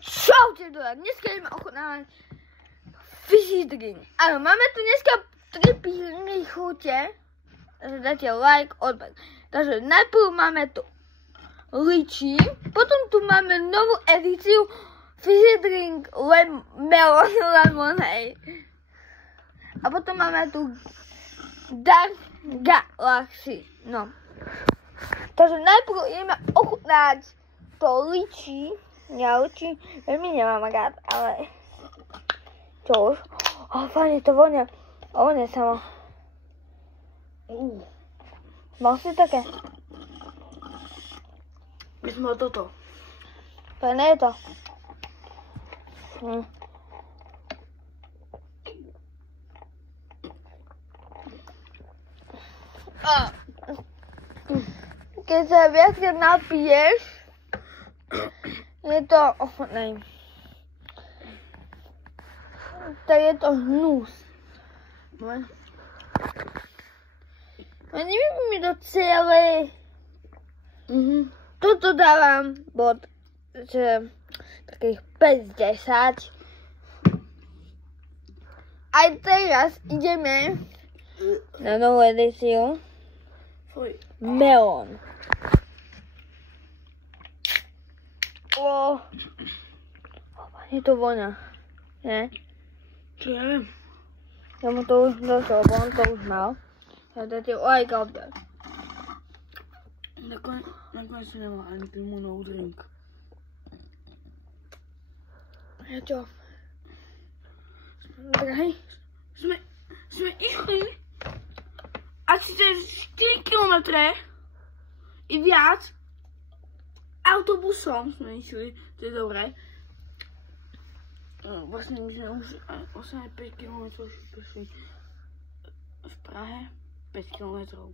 Čaute, dneska ideme ochutnávať fizzy drink. Áno, máme tu dneska 3 písne chute. Dajte like, odber. Takže najprv máme tu lyčí, potom tu máme novú edíciu fizzy drink melon lemonade. A potom máme tu Dark Galaxy. No. Takže najprv ideme ochutnať to lyčí. Ja lyčí veľmi nemám rád, ale čo už? Fajne to vonia. Vonia samo. Mal si také? My sme toto. Fajne je to. Keď sa viackrát napiješ, je to ochutnej. Tak je to hnus. A neviem mi to celé. Toto dávam bod, že takých 5-10. Aj teraz ideme na novú edíciu. Melon. Je to vonia. Ne? Čo ja viem? Ja mu to už došlo, bo on to už mal. Ja dajte like a odber. Nakoniec si nemal ani limonov drink. Ja čo? Drahý, sme išli asi 4 kilometre i viac autobusom sme išli, to je dobré. Vlastne my sme už 5 km prišli v Prahe, 5 km.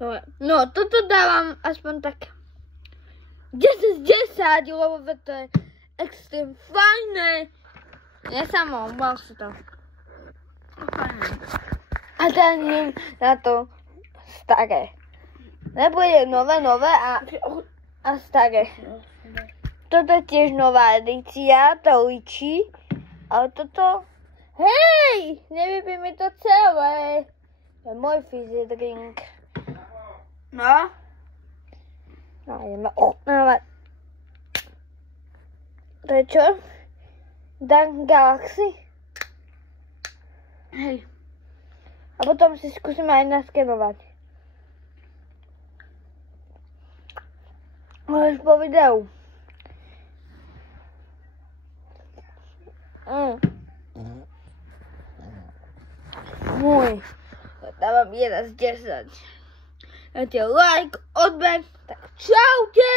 Dobre, no toto dávam aspoň tak 10 z 10, lebo to je extrém fajné. Ja samo, mal si to. Fajné. A teraz idem na to staré. Nebude nové a staré. Toto je tiež nová edícia, to lyčí. Ale toto... Hej! Nevypij mi to celé. To je môj fizzy drink. No? No, ideme ochutnávať. To je čo? Dark Galaxy? Hej. A potom si skúsime aj naskenovať. Môžeš po videu. Môj. Dávam 1 z 10. Dajte like, odber. Tak čaute!